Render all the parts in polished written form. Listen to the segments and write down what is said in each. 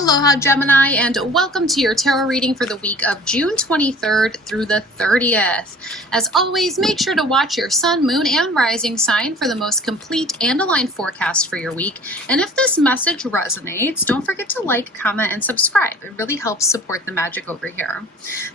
Aloha Gemini, and welcome to your tarot reading for the week of June 23rd through the 30th. As always, make sure to watch your sun, moon, and rising sign for the most complete and aligned forecast for your week. And if this message resonates, don't forget to like, comment, and subscribe. It really helps support the magic over here.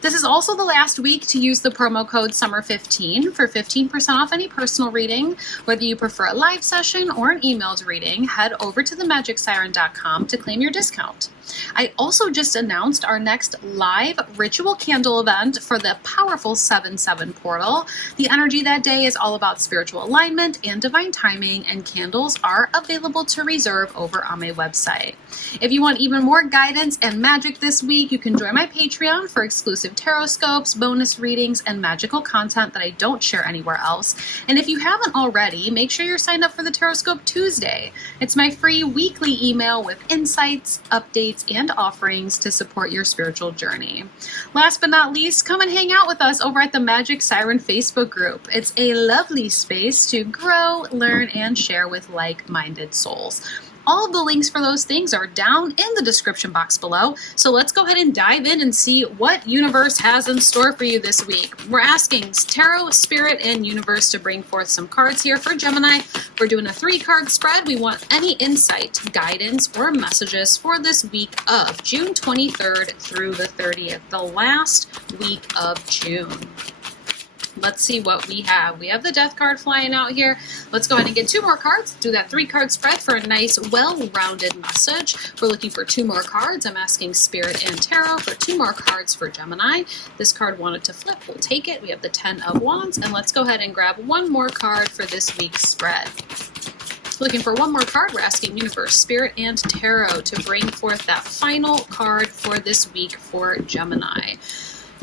This is also the last week to use the promo code SUMMER15 for 15% off any personal reading. Whether you prefer a live session or an emailed reading, head over to themagicsiren.com to claim your discount. I also just announced our next live ritual candle event for the powerful 7/7 portal. The energy that day is all about spiritual alignment and divine timing, and candles are available to reserve over on my website. If you want even more guidance and magic this week, you can join my Patreon for exclusive tarot scopes, bonus readings, and magical content that I don't share anywhere else. And if you haven't already, make sure you're signed up for the Tarot Scope Tuesday. It's my free weekly email with insights, updates, and offerings to support your spiritual journey. Last but not least, come and hang out with us over at the Magic Siren Facebook group. It's a lovely space to grow, learn, and share with like-minded souls. All of the links for those things are down in the description box below. So let's go ahead and dive in and see what universe has in store for you this week. We're asking Tarot, Spirit, and Universe to bring forth some cards here for Gemini. We're doing a 3-card spread. We want any insight, guidance, or messages for this week of June 23rd through the 30th, the last week of June. Let's see what we have. We have the Death card flying out here. Let's go ahead and get 2 more cards. Do that 3-card spread for a nice, well-rounded message. We're looking for 2 more cards. I'm asking Spirit and Tarot for 2 more cards for Gemini. This card wanted to flip. We'll take it. We have the 10 of Wands. And let's go ahead and grab 1 more card for this week's spread. Looking for 1 more card, we're asking Universe, Spirit, and Tarot to bring forth that final card for this week for Gemini.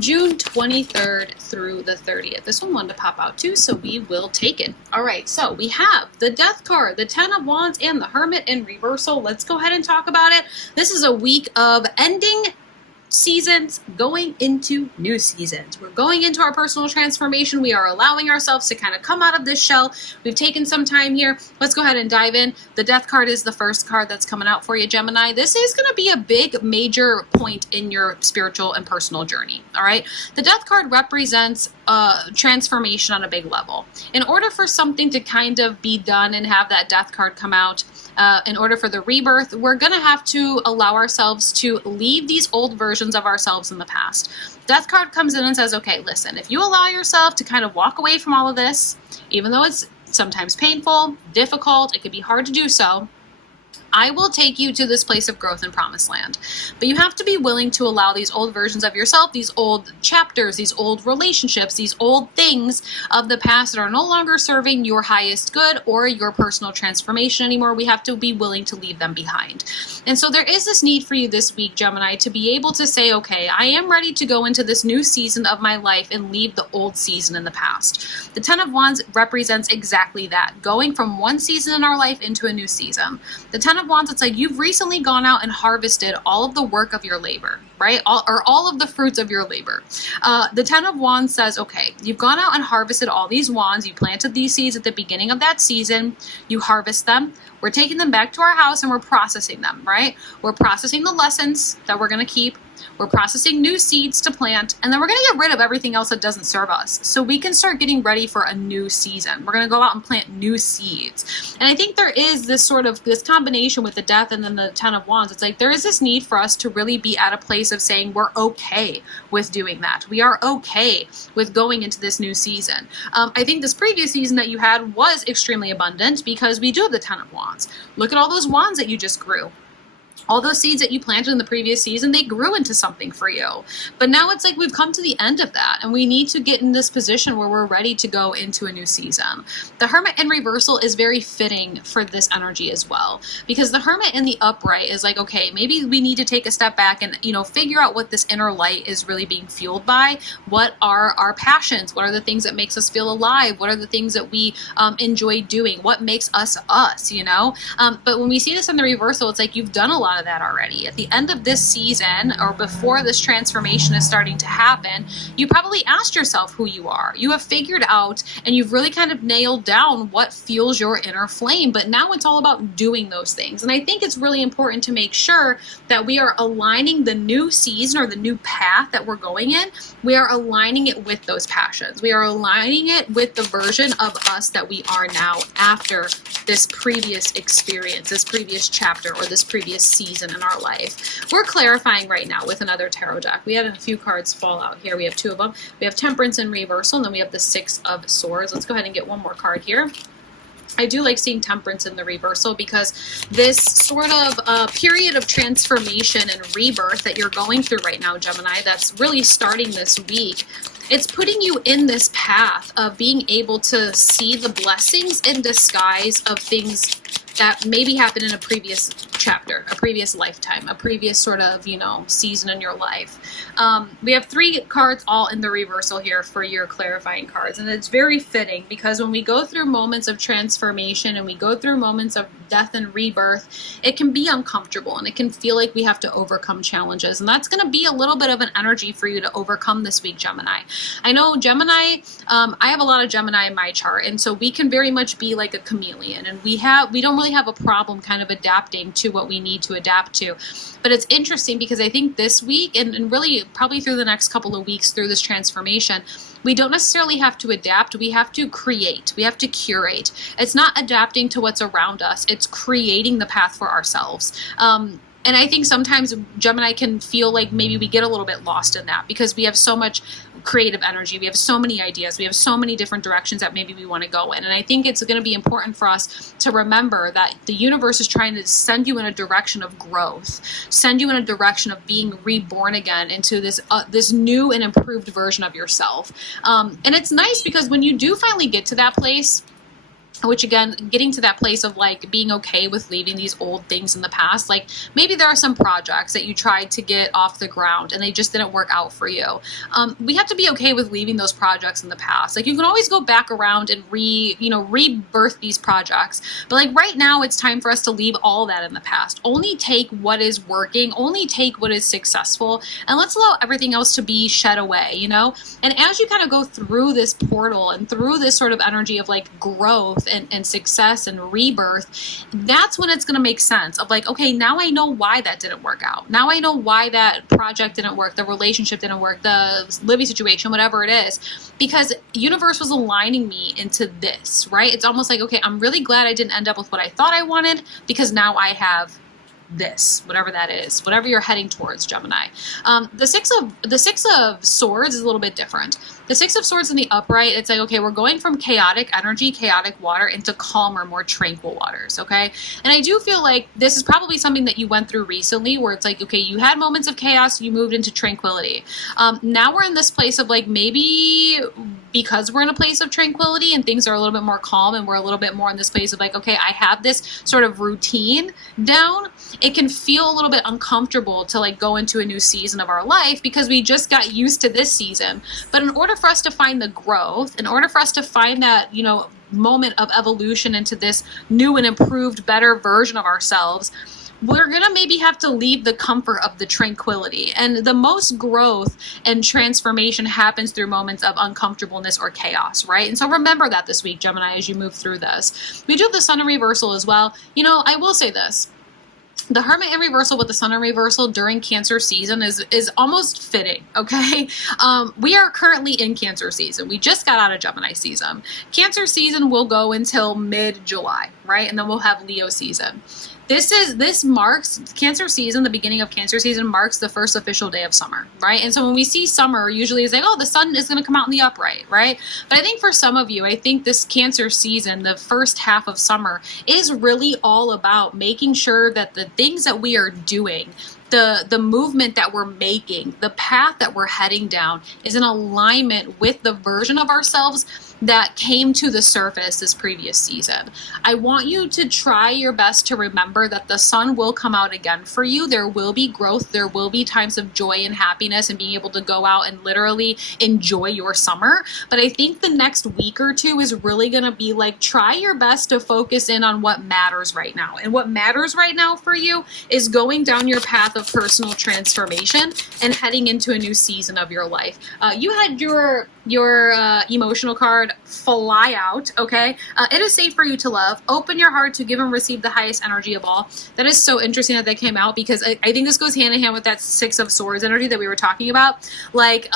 June 23rd through the 30th. This one wanted to pop out too, so we will take it. All right, so we have the Death card, the 10 of Wands, and the Hermit in reversal. Let's go ahead and talk about it. This is a week of ending seasons, going into new seasons. We're going into our personal transformation. We are allowing ourselves to kind of come out of this shell. We've taken some time here. Let's go ahead and dive in. The Death card is the first card that's coming out for you, Gemini. This is going to be a big, major point in your spiritual and personal journey. All right. The Death card represents transformation on a big level. In order for something to kind of be done and have that Death card come out, in order for the rebirth, we're going to have to allow ourselves to leave these old versions of ourselves in the past. Death card comes in and says, okay, listen, if you allow yourself to kind of walk away from all of this, even though it's sometimes painful, difficult, it could be hard to do so, I will take you to this place of growth and promised land. But you have to be willing to allow these old versions of yourself, these old chapters, these old relationships, these old things of the past that are no longer serving your highest good or your personal transformation anymore. We have to be willing to leave them behind. And so there is this need for you this week, Gemini, to be able to say, okay, I am ready to go into this new season of my life and leave the old season in the past. The 10 of Wands represents exactly that, going from one season in our life into a new season. The 10 of Wands, it's like you've recently gone out and harvested all of the work of your labor, right? All of the fruits of your labor. The 10 of Wands says, okay, you've gone out and harvested all these wands. You planted these seeds at the beginning of that season. You harvest them. We're taking them back to our house and we're processing them, right? We're processing the lessons that we're going to keep. We're processing new seeds to plant, and then we're going to get rid of everything else that doesn't serve us so we can start getting ready for a new season. We're going to go out and plant new seeds. And I think there is this sort of this combination with the Death and then the 10 of Wands. It's like there is this need for us to really be at a place of saying we're okay with doing that. We are okay with going into this new season. I think this previous season that you had was extremely abundant because we do have the 10 of Wands. Look at all those wands that you just grew. All those seeds that you planted in the previous season, they grew into something for you. But now it's like we've come to the end of that, and we need to get in this position where we're ready to go into a new season. The Hermit in reversal is very fitting for this energy as well, because the Hermit in the upright is like, okay, maybe we need to take a step back and, figure out what this inner light is really being fueled by. What are our passions? What are the things that makes us feel alive? What are the things that we enjoy doing? What makes us us, But when we see this in the reversal, it's like you've done a lot of that already. At the end of this season, or before this transformation is starting to happen, you probably asked yourself who you are. You have figured out and you've really kind of nailed down what fuels your inner flame, but now it's all about doing those things. And I think it's really important to make sure that we are aligning the new season or the new path that we're going in. We are aligning it with those passions. We are aligning it with the version of us that we are now after this previous experience, this previous chapter, or this previous season in our life. We're clarifying right now with another tarot deck. We had a few cards fall out here. We have two of them. We have Temperance in reversal, and then we have the Six of Swords. Let's go ahead and get one more card here. I do like seeing Temperance in the reversal because this sort of period of transformation and rebirth that you're going through right now, Gemini, that's really starting this week, it's putting you in this path of being able to see the blessings in disguise of things that maybe happened in a previous chapter, a previous lifetime, a previous sort of, season in your life. We have three cards all in the reversal here for your clarifying cards. And it's very fitting because when we go through moments of transformation and we go through moments of death and rebirth, it can be uncomfortable and it can feel like we have to overcome challenges. And that's going to be a little bit of an energy for you to overcome this week, Gemini. I know Gemini, I have a lot of Gemini in my chart. And so we can very much be like a chameleon, and we don't really have a problem kind of adapting to what we need to adapt to. But it's interesting because I think this week and really probably through the next couple of weeks through this transformation, we don't necessarily have to adapt. We have to create. We have to curate. It's not adapting to what's around us. It's creating the path for ourselves. And I think sometimes Gemini can feel like maybe we get a little bit lost in that because we have so much creative energy. We have so many ideas. We have so many different directions that maybe we want to go in. And I think it's going to be important for us to remember that the universe is trying to send you in a direction of growth, send you in a direction of being reborn again into this new and improved version of yourself. And it's nice because when you do finally get to that place, which again, getting to that place of like being okay with leaving these old things in the past, like maybe there are some projects that you tried to get off the ground and they just didn't work out for you. We have to be okay with leaving those projects in the past. Like you can always go back around and rebirth these projects. But like right now, it's time for us to leave all that in the past. Only take what is working, only take what is successful, and let's allow everything else to be shed away, And as you kind of go through this portal and through this sort of energy of like growth and success and rebirth, that's when it's going to make sense of like, okay, now I know why that didn't work out. Now I know why that project didn't work, the relationship didn't work, the living situation, whatever it is, because universe was aligning me into this, right? It's almost like, okay, I'm really glad I didn't end up with what I thought I wanted because now I have this, whatever that is, whatever you're heading towards, Gemini. The Six of Swords is a little bit different. The Six of Swords in the upright, it's like, okay, we're going from chaotic energy, chaotic water into calmer, more tranquil waters, okay? And I do feel like this is probably something that you went through recently where it's like, okay, you had moments of chaos, you moved into tranquility. Now we're in this place of like, maybe because we're in a place of tranquility and things are a little bit more calm and we're a little bit more in this place of like, okay, I have this sort of routine down, it can feel a little bit uncomfortable to like go into a new season of our life because we just got used to this season. But in order for us to find the growth, in order for us to find that, moment of evolution into this new and improved, better version of ourselves, we're going to maybe have to leave the comfort of the tranquility. And the most growth and transformation happens through moments of uncomfortableness or chaos, right? And so remember that this week, Gemini, as you move through this. We do have the Sun in reversal as well. I will say this. The Hermit in reversal with the Sun in reversal during Cancer season is almost fitting, okay? We are currently in Cancer season. We just got out of Gemini season. Cancer season will go until mid-July, right? And then we'll have Leo season. This marks Cancer season, the beginning of Cancer season marks the first official day of summer, right? And so when we see summer, usually it's like, oh, the sun is going to come out in the upright, right? But I think for some of you, I think this Cancer season, the first half of summer, is really all about making sure that the things that we are doing the movement that we're making, the path that we're heading down is in alignment with the version of ourselves that came to the surface this previous season. I want you to try your best to remember that the sun will come out again for you. There will be growth. There will be times of joy and happiness and being able to go out and literally enjoy your summer. But I think the next week or two is really going to be like, try your best to focus in on what matters right now. And what matters right now for you is going down your path of personal transformation and heading into a new season of your life. You had your emotional card fly out, okay? It is safe for you to love. Open your heart to give and receive the highest energy of all. That is so interesting that came out, because I think this goes hand in hand with that Six of Swords energy that we were talking about. Like,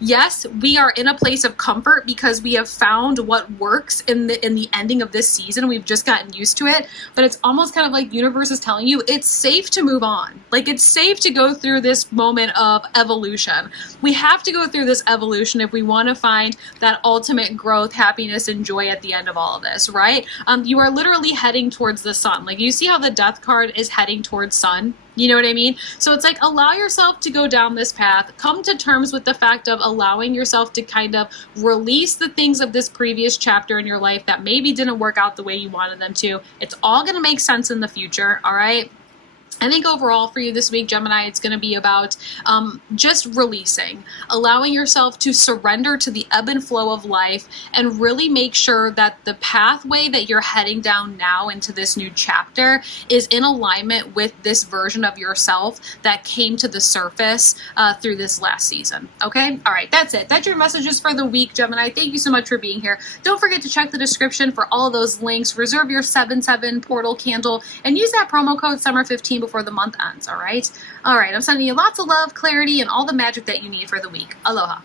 yes, we are in a place of comfort because we have found what works in the ending of this season. We've just gotten used to it, but it's almost kind of like universe is telling you it's safe to move on. Like, it's safe to go through this moment of evolution. We have to go through this evolution if we want to find that ultimate growth, happiness, and joy at the end of all of this, right? You are literally heading towards the sun. Like, you see how the Death card is heading towards sun? You know what I mean? So it's like, allow yourself to go down this path. Come to terms with the fact of allowing yourself to kind of release the things of this previous chapter in your life that maybe didn't work out the way you wanted them to. It's all going to make sense in the future, all right? I think overall for you this week, Gemini, it's going to be about just releasing, allowing yourself to surrender to the ebb and flow of life, and really make sure that the pathway that you're heading down now into this new chapter is in alignment with this version of yourself that came to the surface through this last season. Okay? All right, that's it. That's your messages for the week, Gemini. Thank you so much for being here. Don't forget to check the description for all of those links. Reserve your 7/7 portal candle and use that promo code SUMMER15 before the month ends, all right? All right, I'm sending you lots of love, clarity, and all the magic that you need for the week. Aloha.